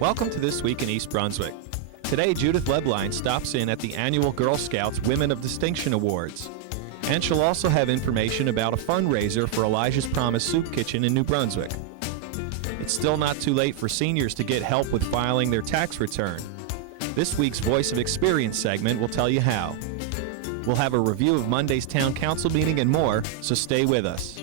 Welcome to This Week in East Brunswick. Today, Judith Leblein stops in at the annual Girl Scouts Women of Distinction Awards. And she'll also have information about a fundraiser for Elijah's Promise Soup Kitchen in New Brunswick. It's still not too late for seniors to get help with filing their tax return. This week's Voice of Experience segment will tell you how. We'll have a review of Monday's Town Council meeting and more, so stay with us.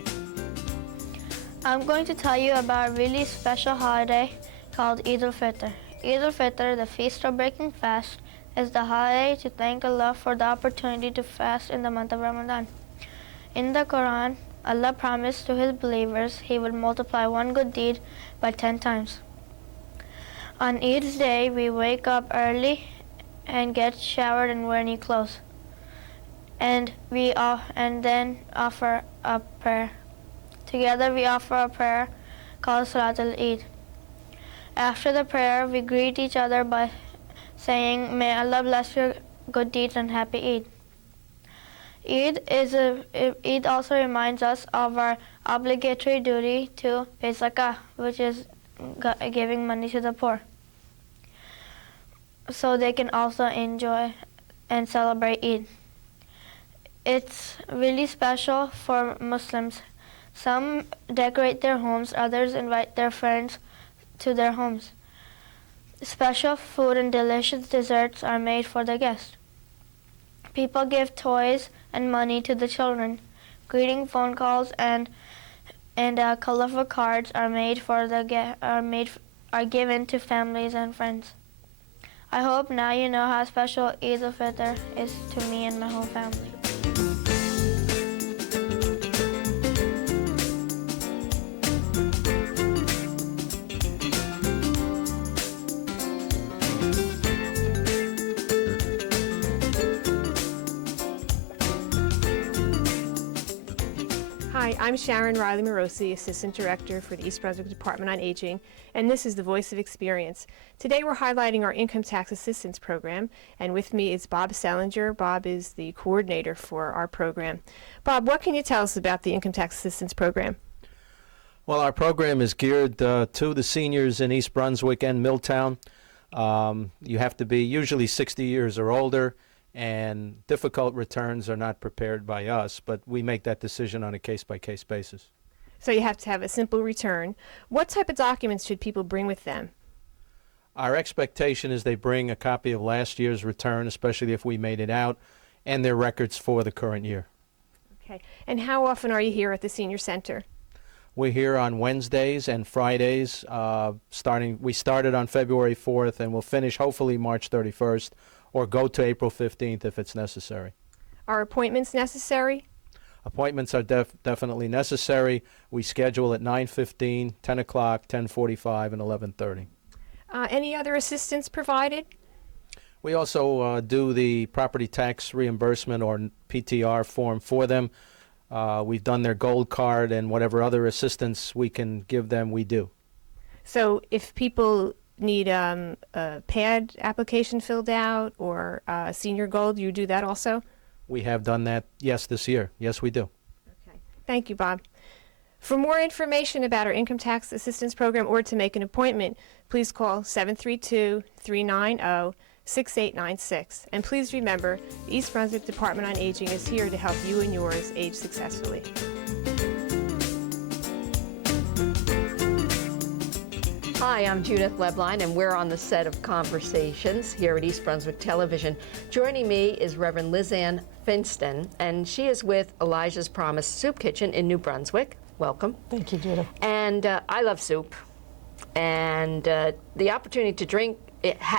I'm going to tell you about a really special holiday called Eid al-Fitr. Eid al-Fitr, the Feast of Breaking Fast, is the holiday to thank Allah for the opportunity to fast in the month of Ramadan. In the Quran, Allah promised to His believers He would multiply one good deed by 10 times. On Eid's day, we wake up early and get showered and wear new clothes. And then offer a prayer. Together we offer a prayer called Salat al-Eid. After the prayer, we greet each other by saying, "May Allah bless your good deeds and happy Eid." Eid also reminds us of our obligatory duty to pay zakah, which is giving money to the poor, so they can also enjoy and celebrate Eid. It's really special for Muslims. Some decorate their homes, others invite their friends to their homes. Special food and delicious desserts are made for the guests. People give toys and money to the children. Greeting phone calls and colorful cards are given to families and friends. I hope now you know how special Eid al-Fitr is to me and my whole family. Hi, I'm Sharon Riley Morosi, Assistant Director for the East Brunswick Department on Aging, and this is the Voice of Experience. Today we're highlighting our Income Tax Assistance Program, and with me is Bob Selinger. Bob is the coordinator for our program. Bob, what can you tell us about the Income Tax Assistance Program? Well, our program is geared to the seniors in East Brunswick and Milltown. You have to be usually 60 years or older, and difficult returns are not prepared by us, but we make that decision on a case-by-case basis. So you have to have a simple return. What type of documents should people bring with them? Our expectation is they bring a copy of last year's return, especially if we made it out, and their records for the current year. Okay. And how often are you here at the Senior Center? We're here on Wednesdays and Fridays. We started on February 4th, and we'll finish hopefully March 31st, or go to April 15th if it's necessary. Are appointments necessary? Appointments are definitely necessary. We schedule at 9:15, 10 o'clock, 10:45, and 11:30. Any other assistance provided? We also do the property tax reimbursement or PTR form for them. We've done their gold card, and whatever other assistance we can give them, we do. So if people need a PAD application filled out or Senior Gold, you do that also? We have done that, yes, this year. Yes, we do. Okay. Thank you, Bob. For more information about our Income Tax Assistance Program or to make an appointment, please call 732-390-6896. And please remember, the East Brunswick Department on Aging is here to help you and yours age successfully. Hi, I'm Judith Leblein, and we're on the set of Conversations here at East Brunswick Television. Joining me is Reverend Lizanne Finston, and she is with Elijah's Promise Soup Kitchen in New Brunswick. Welcome. Thank you, Judith. And I love soup, and the opportunity to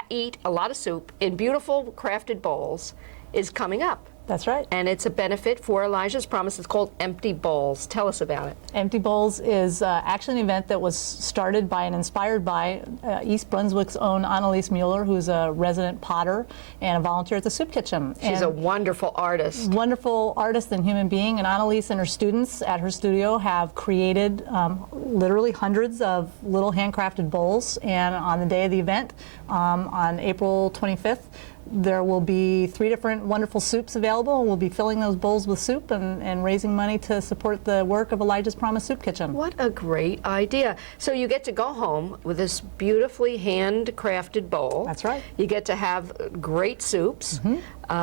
eat a lot of soup in beautiful crafted bowls is coming up. That's right. And it's a benefit for Elijah's Promise. It's called Empty Bowls. Tell us about it. Empty Bowls is actually an event that was started by and inspired by East Brunswick's own Annalise Mueller, who's a resident potter and a volunteer at the Soup Kitchen. She's a wonderful artist. Wonderful artist and human being. And Annalise and her students at her studio have created literally hundreds of little handcrafted bowls. And on the day of the event, on April 25th, There will be 3 different wonderful soups available, and we'll be filling those bowls with soup and raising money to support the work of Elijah's Promise Soup Kitchen. What a great idea. So you get to go home with this beautifully handcrafted bowl. That's right. You get to have great soups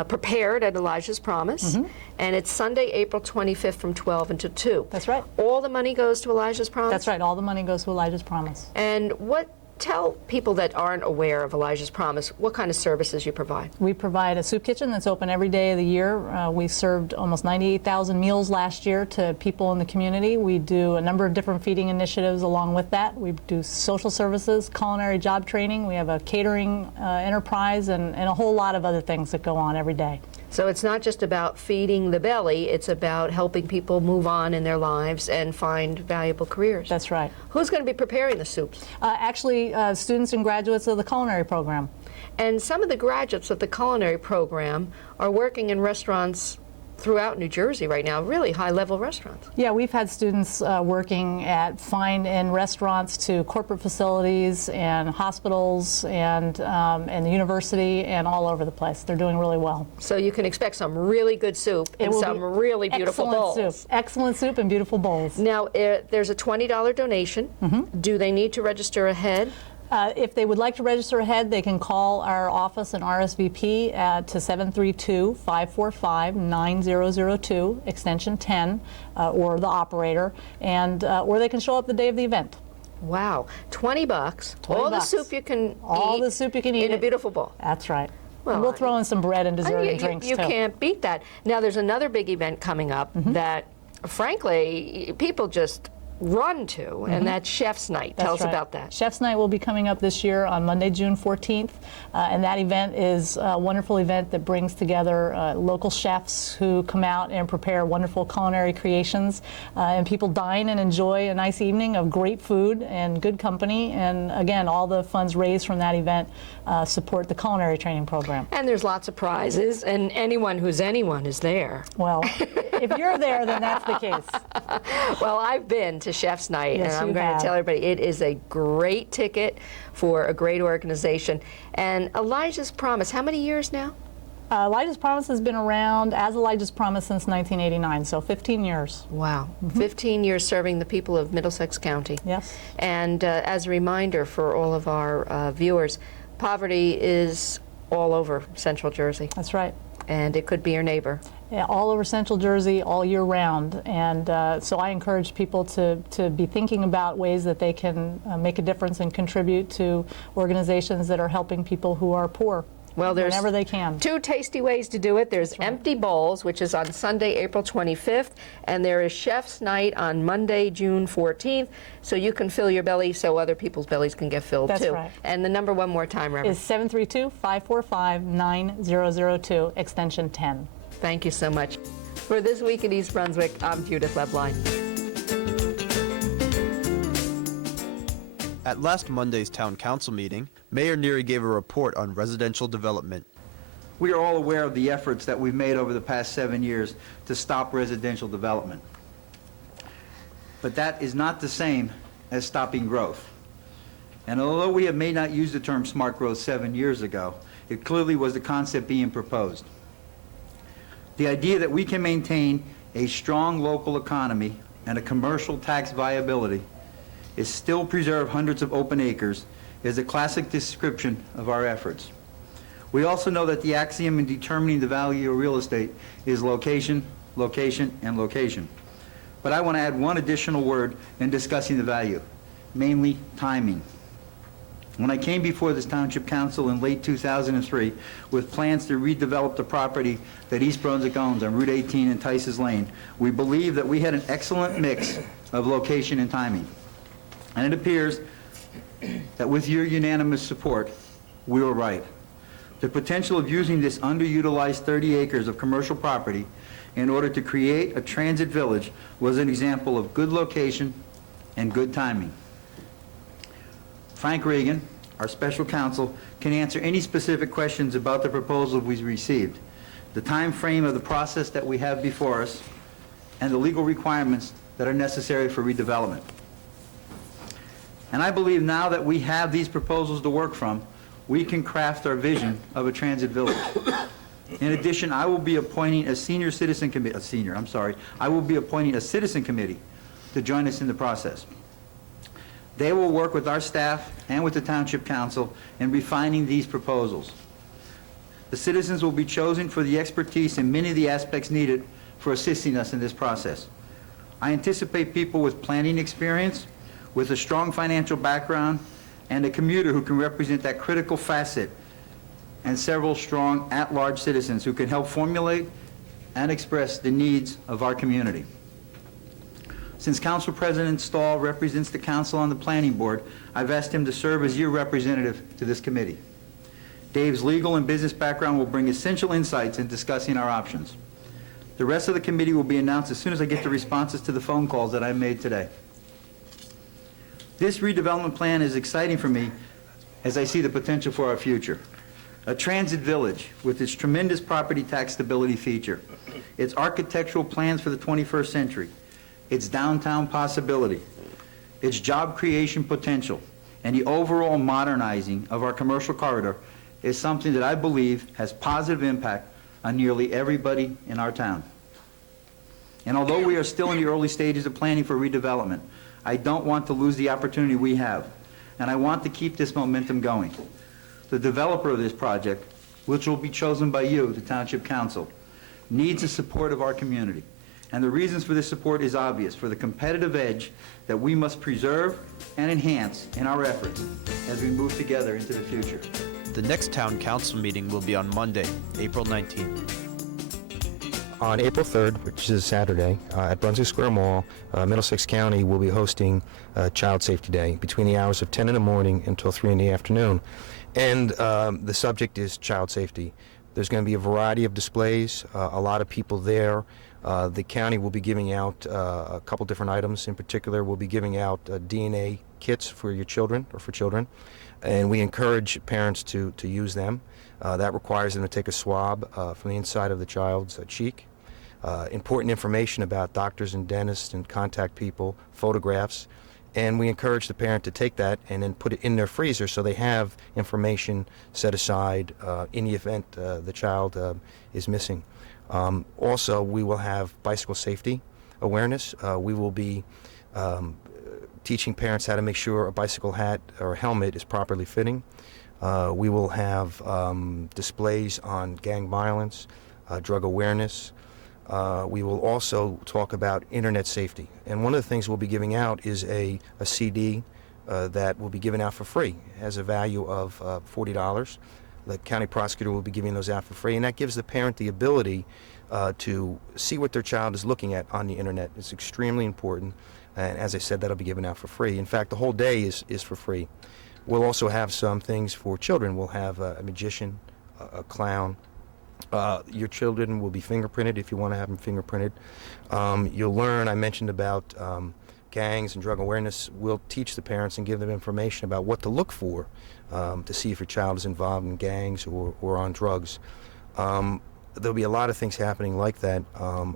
prepared at Elijah's Promise. And it's Sunday, April 25th from 12 until 2. That's right. All the money goes to Elijah's Promise? That's right. All the money goes to Elijah's Promise. And tell people that aren't aware of Elijah's Promise what kind of services you provide. We provide a soup kitchen that's open every day of the year. We served almost 98,000 meals last year to people in the community. We do a number of different feeding initiatives along with that. We do social services, culinary job training. We have a catering enterprise and a whole lot of other things that go on every day. So it's not just about feeding the belly, it's about helping people move on in their lives and find valuable careers. That's right. Who's going to be preparing the soups? Actually, students and graduates of the culinary program. And some of the graduates of the culinary program are working in restaurants throughout New Jersey right now, really high-level restaurants. Yeah, we've had students working at fine-end restaurants to corporate facilities and hospitals and the university and all over the place. They're doing really well. So you can expect some really good soup and some really beautiful bowls. Soup. Excellent soup and beautiful bowls. Now, there's a $20 donation. Do they need to register ahead? If they would like to register ahead, they can call our office and RSVP to 732-545-9002, extension 10, or the operator, and or they can show up the day of the event. Wow, $20. All the soup you can All eat the soup you can eat in a beautiful bowl. That's right. Well, and we'll throw in some bread and dessert You and drinks you too. can't beat that. Now, there's another big event coming up that, frankly, people just run to, and that's Chef's Night. Tell us about that. Chef's Night will be coming up this year on Monday, June 14th, and that event is a wonderful event that brings together local chefs who come out and prepare wonderful culinary creations, and people dine and enjoy a nice evening of great food and good company, and again, all the funds raised from that event support the culinary training program. And there's lots of prizes, and anyone who's anyone is there. Well, if you're there, then that's the case. Well, I've been to Chef's Night, Yes, and I'm you going have. to tell everybody it is a great ticket for a great organization. And Elijah's Promise, how many years now? Elijah's Promise has been around as Elijah's Promise since 1989, so 15 years. Wow, 15 years serving the people of Middlesex County. Yes. And as a reminder for all of our viewers, poverty is all over Central Jersey, That's right. and it could be your neighbor. Yeah, all over Central Jersey, all year round. And so I encourage people to be thinking about ways that they can make a difference and contribute to organizations that are helping people who are poor. Well, there's whenever they can. 2 tasty ways to do it. There's Empty Bowls, which is on Sunday, April 25th, and there is Chef's Night on Monday, June 14th, so you can fill your belly so other people's bellies can get filled That's too. right. And the number one more time, Reverend. Is 732-545-9002, extension 10. Thank you so much. For This Week in East Brunswick, I'm Judith Leblein. At last Monday's Town Council meeting, Mayor Neary gave a report on residential development. We are all aware of the efforts that we've made over the past 7 years to stop residential development. But that is not the same as stopping growth. And although we may not use the term smart growth 7 years ago, it clearly was the concept being proposed. The idea that we can maintain a strong local economy and a commercial tax viability is still preserve hundreds of open acres is a classic description of our efforts. We also know that the axiom in determining the value of real estate is location, location, and location. But I want to add one additional word in discussing the value, mainly timing. When I came before this Township Council in late 2003 with plans to redevelop the property that East Brunswick owns on Route 18 and Tice's Lane, we believed that we had an excellent mix of location and timing. And it appears that with your unanimous support, we were right. The potential of using this underutilized 30 acres of commercial property in order to create a transit village was an example of good location and good timing. Frank Regan, our special counsel, can answer any specific questions about the proposal we received, the time frame of the process that we have before us, and the legal requirements that are necessary for redevelopment. And I believe now that we have these proposals to work from, we can craft our vision of a transit village. In addition, I will be appointing a citizen committee to join us in the process. They will work with our staff and with the Township Council in refining these proposals. The citizens will be chosen for the expertise in many of the aspects needed for assisting us in this process. I anticipate people with planning experience, with a strong financial background, and a commuter who can represent that critical facet, and several strong at-large citizens who can help formulate and express the needs of our community. Since Council President Stahl represents the council on the planning board, I've asked him to serve as your representative to this committee. Dave's legal and business background will bring essential insights in discussing our options. The rest of the committee will be announced as soon as I get the responses to the phone calls that I made today. This redevelopment plan is exciting for me as I see the potential for our future. A transit village with its tremendous property tax stability feature, its architectural plans for the 21st century, its downtown possibility, its job creation potential, and the overall modernizing of our commercial corridor is something that I believe has positive impact on nearly everybody in our town. And although we are still in the early stages of planning for redevelopment, I don't want to lose the opportunity we have, and I want to keep this momentum going. The developer of this project, which will be chosen by you, the Township Council, needs the support of our community. And the reasons for this support is obvious, for the competitive edge that we must preserve and enhance in our efforts as we move together into the future. The next Town Council meeting will be on Monday, April 19th. On April 3rd, which is Saturday, at Brunswick Square Mall, Middlesex County will be hosting Child Safety Day between the hours of 10 in the morning until 3 in the afternoon. And the subject is child safety. There's going to be a variety of displays, a lot of people there. The county will be giving out a couple different items. In particular, we'll be giving out DNA kits for your children, or for children, and we encourage parents to use them. That requires them to take a swab from the inside of the child's cheek. Important information about doctors and dentists and contact people, photographs, and we encourage the parent to take that and then put it in their freezer so they have information set aside in the event the child is missing. Also, we will have bicycle safety awareness. We will be teaching parents how to make sure a bicycle hat or helmet is properly fitting. We will have displays on gang violence, drug awareness. We will also talk about internet safety. And one of the things we'll be giving out is a CD that will be given out for free. It has a value of $40. The county prosecutor will be giving those out for free, and that gives the parent the ability to see what their child is looking at on the internet. It's extremely important, and as I said, that'll be given out for free. In fact, the whole day is for free. We'll also have some things for children. We'll have a magician, a clown. Your children will be fingerprinted if you want to have them fingerprinted. You'll learn, I mentioned about gangs and drug awareness. We'll teach the parents and give them information about what to look for to see if your child is involved in gangs or on drugs. There'll be a lot of things happening like that,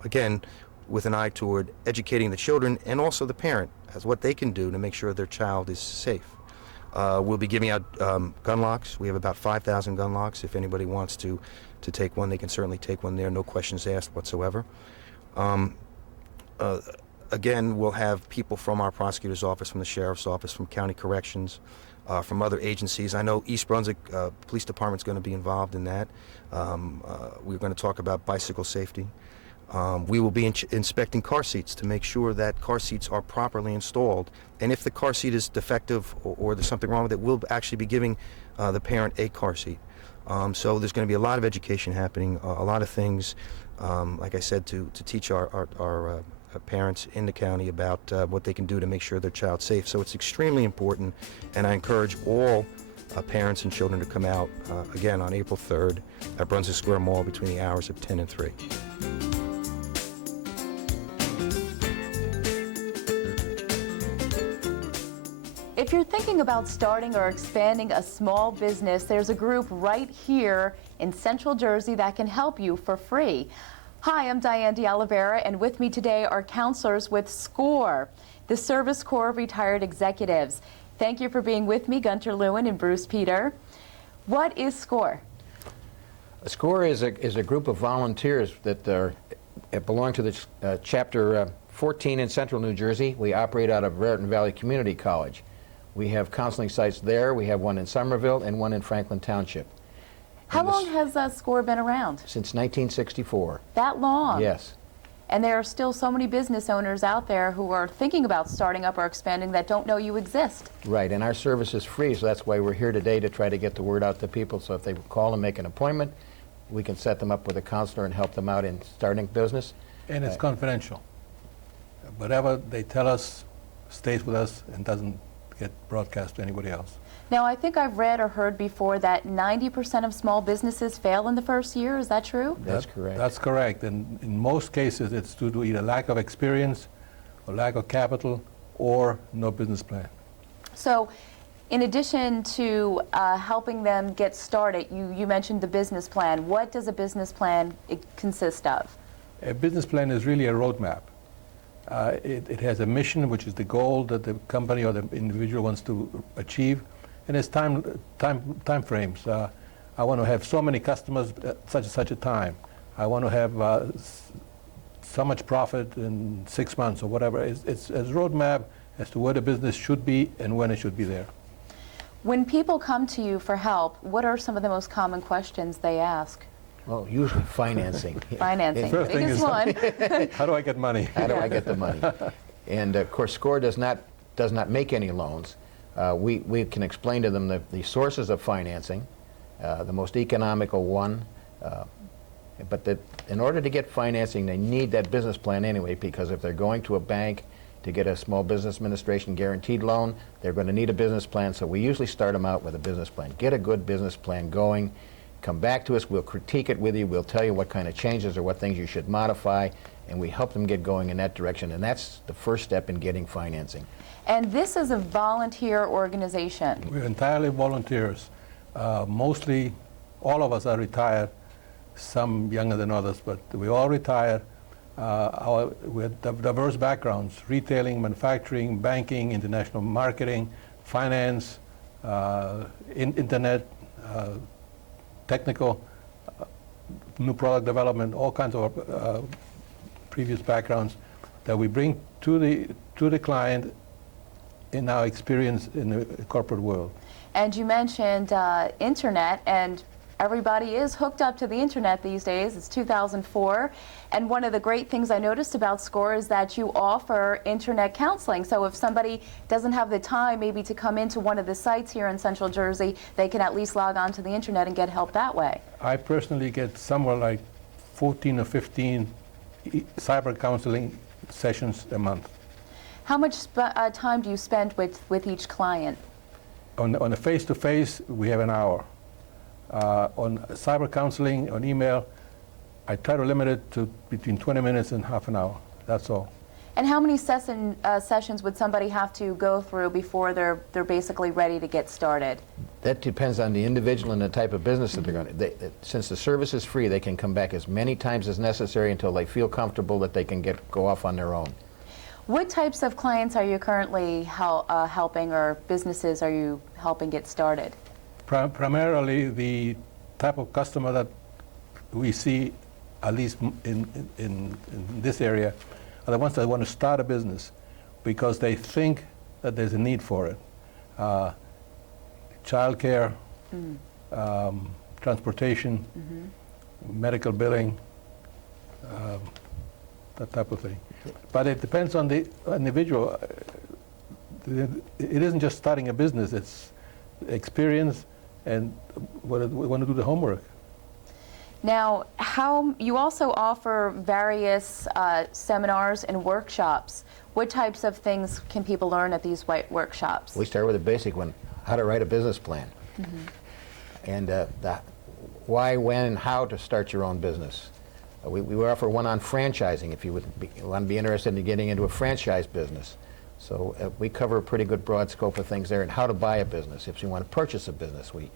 again, with an eye toward educating the children and also the parent as what they can do to make sure their child is safe. We'll be giving out gun locks. We have about 5,000 gun locks. If anybody wants to take one, they can certainly take one there, no questions asked whatsoever. Again, we'll have people from our prosecutor's office, from the sheriff's office, from county corrections, from other agencies. I know East Brunswick Police Department's going to be involved in that. We're going to talk about bicycle safety. We will be inspecting car seats to make sure that car seats are properly installed. And if the car seat is defective or there's something wrong with it, we'll actually be giving the parent a car seat. So there's going to be a lot of education happening, a lot of things, like I said, to teach our parents in the county about what they can do to make sure their child's safe. So it's extremely important, and I encourage all parents and children to come out, again, on April 3rd at Brunswick Square Mall between the hours of 10 and 3. If you're thinking about starting or expanding a small business, there's a group right here in Central Jersey that can help you for free. Hi, I'm Diane de Oliveira, and with me today are counselors with S.C.O.R.E, the Service Corps of Retired Executives. Thank you for being with me, Gunter Lewin and Bruce Peter. What is S.C.O.R.E? S.C.O.R.E is a group of volunteers that belong to the Chapter 14 in Central New Jersey. We operate out of Raritan Valley Community College. We have counseling sites there. We have one in Somerville and one in Franklin Township. How long has S.C.O.R.E been around? Since 1964. That long? Yes. And there are still so many business owners out there who are thinking about starting up or expanding that don't know you exist. Right, and our service is free, so that's why we're here today, to try to get the word out to people. So if they call and make an appointment, we can set them up with a counselor and help them out in starting business. And it's confidential. Whatever they tell us stays with us and doesn't get broadcast to anybody else. Now, I think I've read or heard before that 90% of small businesses fail in the first year. Is that true? That's correct. That's correct. And in most cases, it's due to either lack of experience or lack of capital or no business plan. So, in addition to helping them get started, you mentioned the business plan. What does a business plan consist of? A business plan is really a roadmap. It has a mission, which is the goal that the company or the individual wants to achieve, and it's time frames. I want to have so many customers at such a time. I want to have so much profit in 6 months or whatever. It's a roadmap as to where the business should be and when it should be there. When people come to you for help, what are some of the most common questions they ask? Well, usually financing. Financing, The first thing biggest is, one. how do I get money? How do I get the money? And of course, S.C.O.R.E does not make any loans. We can explain to them the sources of financing, the most economical one. But in order to get financing, they need that business plan anyway, because if they're going to a bank to get a small business administration guaranteed loan, they're going to need a business plan. So we usually start them out with a business plan. Get a good business plan going. Come back to us, we'll critique it with you, we'll tell you what kind of changes or what things you should modify, and we help them get going in that direction, and that's the first step in getting financing. And this is a volunteer organization. We're entirely volunteers. Mostly, all of us are retired, some younger than others, but we all retired. We have diverse backgrounds: retailing, manufacturing, banking, international marketing, finance, internet, technical, new product development, all kinds of previous backgrounds that we bring to the client in our experience in the corporate world. And you mentioned internet, and everybody is hooked up to the internet these days. It's 2004, and one of the great things I noticed about S.C.O.R.E is that you offer internet counseling. So if somebody doesn't have the time maybe to come into one of the sites here in Central Jersey, they can at least log on to the internet and get help that way. I personally get somewhere like 14 or 15 cyber counseling sessions a month. How much time do you spend with each client? On a face-to-face, we have an hour. On cyber counseling, on email, I try to limit it to between 20 minutes and half an hour. That's all. And how many sessions would somebody have to go through before they're basically ready to get started? That depends on the individual and the type of business that they're going to. Since the service is free, they can come back as many times as necessary until they feel comfortable that they can go off on their own. What types of clients are you currently helping, or businesses are you helping get started? Primarily, the type of customer that we see, at least in this area, are the ones that want to start a business because they think that there's a need for it. Childcare, transportation, medical billing, that type of thing. But it depends on the individual. It isn't just starting a business, it's experience and we want to do the homework. Now, you also offer various seminars and workshops. What types of things can people learn at these workshops? We start with a basic one: how to write a business plan, and why, when, and how to start your own business. We offer one on franchising if you want to be interested in getting into a franchise business. So we cover a pretty good broad scope of things there, and how to buy a business if you want to purchase a business. We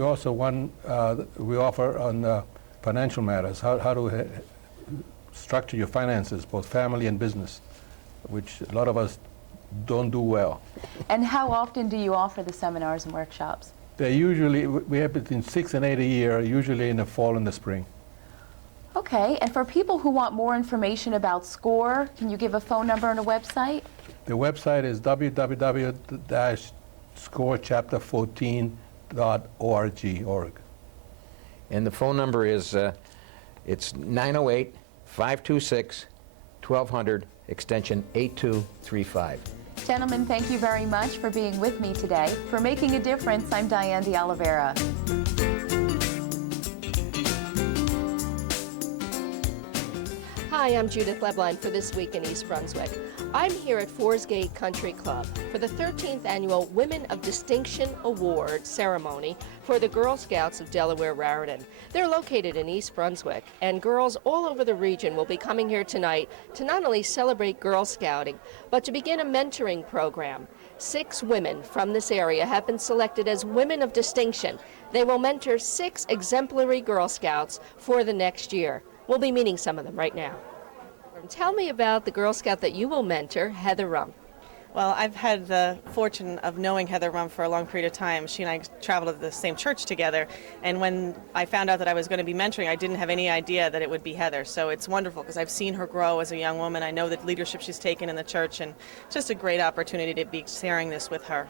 also we offer on financial matters, how to structure your finances, both family and business, which a lot of us don't do well. And how often do you offer the seminars and workshops? They're usually, we have between 6 and 8 a year, usually in the fall and the spring. Okay, and for people who want more information about S.C.O.R.E, can you give a phone number and a website? The website is www.scorechapter14.org. And the phone number is, it's 908-526-1200, extension 8235. Gentlemen, thank you very much for being with me today. For Making a Difference, I'm Diane de Oliveira. Hi, I'm Judith Leblein for This Week in East Brunswick. I'm here at Forsgate Country Club for the 13th Annual Women of Distinction Award ceremony for the Girl Scouts of Delaware Raritan. They're located in East Brunswick, and girls all over the region will be coming here tonight to not only celebrate Girl Scouting, but to begin a mentoring program. 6 women from this area have been selected as Women of Distinction. They will mentor 6 exemplary Girl Scouts for the next year. We'll be meeting some of them right now. Tell me about the Girl Scout that you will mentor, Heather Rum. Well, I've had the fortune of knowing Heather Rum for a long period of time. She and I traveled to the same church together, and when I found out that I was going to be mentoring, I didn't have any idea that it would be Heather. So it's wonderful because I've seen her grow as a young woman. I know the leadership she's taken in the church, and it's just a great opportunity to be sharing this with her.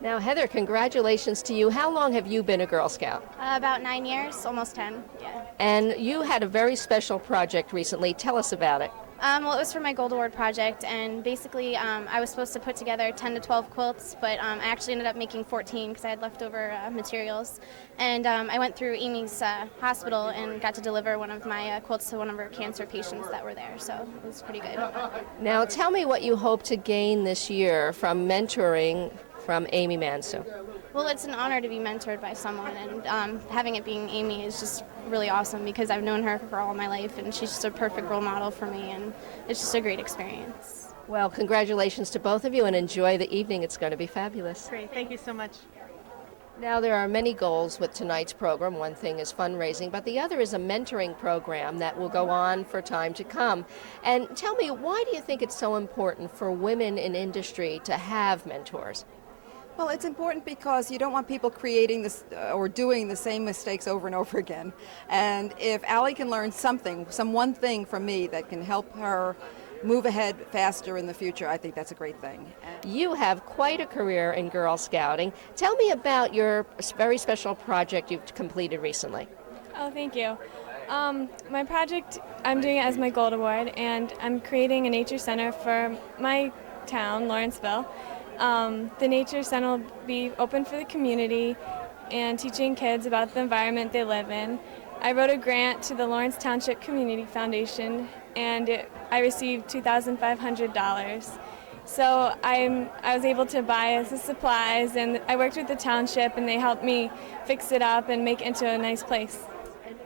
Now, Heather, congratulations to you. How long have you been a Girl Scout? About 9 years, almost 10, yeah. And you had a very special project recently. Tell us about it. Well, it was for my Gold Award project, and basically I was supposed to put together 10 to 12 quilts, but I actually ended up making 14 because I had leftover materials. And I went through Amy's hospital and got to deliver one of my quilts to one of her cancer patients that were there, so it was pretty good. Now, tell me what you hope to gain this year from mentoring from Amy Manso. Well, it's an honor to be mentored by someone, and having it being Amy is just really awesome because I've known her for all my life, and she's just a perfect role model for me, and it's just a great experience. Well, congratulations to both of you, and enjoy the evening. It's going to be fabulous. Great, thank you so much. Now, there are many goals with tonight's program. One thing is fundraising, but the other is a mentoring program that will go on for time to come. And tell me, why do you think it's so important for women in industry to have mentors? Well, it's important because you don't want people creating this or doing the same mistakes over and over again. And if Allie can learn something, some one thing from me that can help her move ahead faster in the future, I think that's a great thing. You have quite a career in Girl Scouting. Tell me about your very special project you've completed recently. Oh, thank you. My project, I'm doing it as my Gold Award, and I'm creating a nature center for my town, Lawrenceville. The Nature Center will be open for the community and teaching kids about the environment they live in. I wrote a grant to the Lawrence Township Community Foundation, and I received $2,500. So I was able to buy the supplies, and I worked with the township, and they helped me fix it up and make it into a nice place.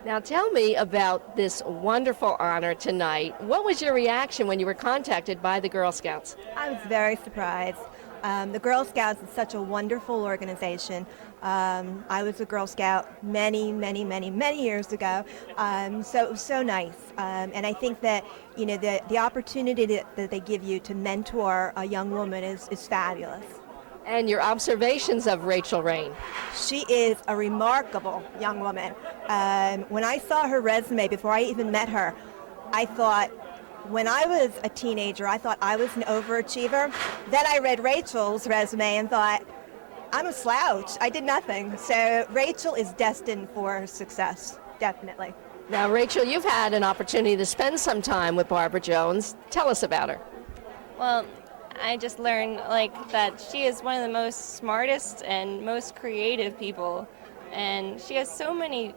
Now tell me about this wonderful honor tonight. What was your reaction when you were contacted by the Girl Scouts? I was very surprised. The Girl Scouts is such a wonderful organization. I was a Girl Scout many years ago, so it was so nice. And I think that, you know, the opportunity that they give you to mentor a young woman is fabulous. And your observations of Rachel Rain? She is a remarkable young woman. When I saw her resume before I even met her, I thought, when I was a teenager, I thought I was an overachiever. Then I read Rachel's resume and thought, I'm a slouch. I did nothing. So Rachel is destined for success, definitely. Now, Rachel, you've had an opportunity to spend some time with Barbara Jones. Tell us about her. Well, I just learned that she is one of the most smartest and most creative people, and she has so many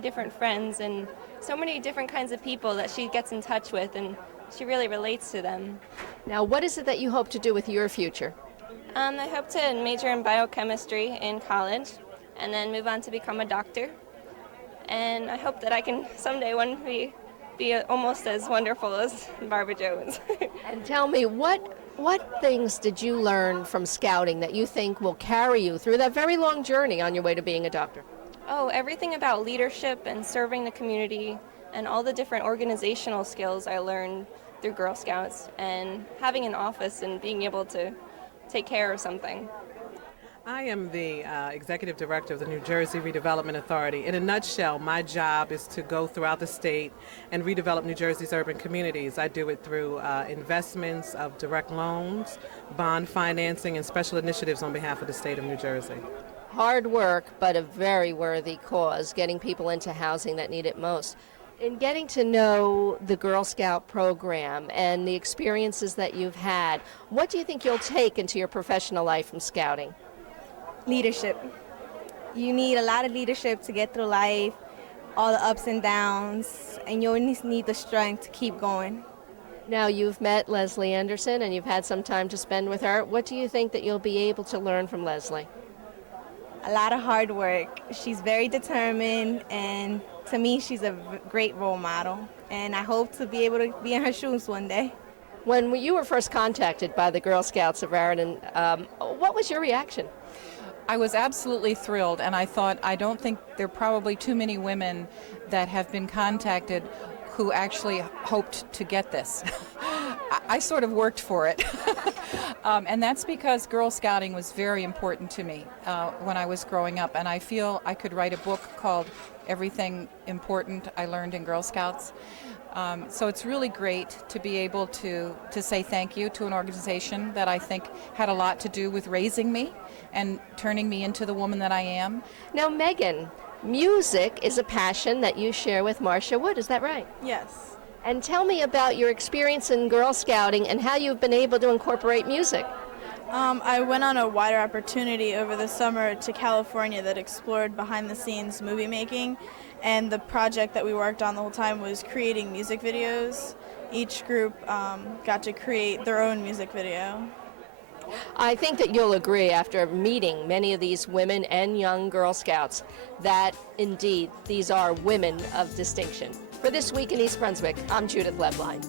different friends and so many different kinds of people that she gets in touch with, and she really relates to them. Now, what is it that you hope to do with your future? I hope to major in biochemistry in college and then move on to become a doctor. And I hope that I can someday be almost as wonderful as Barbara Jones. And tell me, what things did you learn from scouting that you think will carry you through that very long journey on your way to being a doctor? Oh, everything about leadership and serving the community and all the different organizational skills I learned through Girl Scouts and having an office and being able to take care of something. I am the Executive Director of the New Jersey Redevelopment Authority. In a nutshell, my job is to go throughout the state and redevelop New Jersey's urban communities. I do it through investments of direct loans, bond financing, and special initiatives on behalf of the state of New Jersey. Hard work, but a very worthy cause, getting people into housing that need it most. In getting to know the Girl Scout program and the experiences that you've had, what do you think you'll take into your professional life from scouting? Leadership. You need a lot of leadership to get through life, all the ups and downs, and you always need the strength to keep going. Now, you've met Leslie Anderson and you've had some time to spend with her. What do you think that you'll be able to learn from Leslie? A lot of hard work. She's very determined, and to me, she's a great role model, and I hope to be able to be in her shoes one day. When you were first contacted by the Girl Scouts of Raritan, what was your reaction? I was absolutely thrilled, and I thought, I don't think there are probably too many women that have been contacted who actually hoped to get this. I sort of worked for it. And that's because Girl Scouting was very important to me when I was growing up, and I feel I could write a book called Everything Important I Learned in Girl Scouts. So it's really great to be able to say thank you to an organization that I think had a lot to do with raising me and turning me into the woman that I am. Now, Megan, music is a passion that you share with Marcia Wood, is that right? Yes. And tell me about your experience in Girl Scouting and how you've been able to incorporate music. I went on a wider opportunity over the summer to California that explored behind-the-scenes movie making, and the project that we worked on the whole time was creating music videos. Each group got to create their own music video. I think that you'll agree after meeting many of these women and young Girl Scouts that indeed these are women of distinction. For This Week in East Brunswick, I'm Judith Leblein.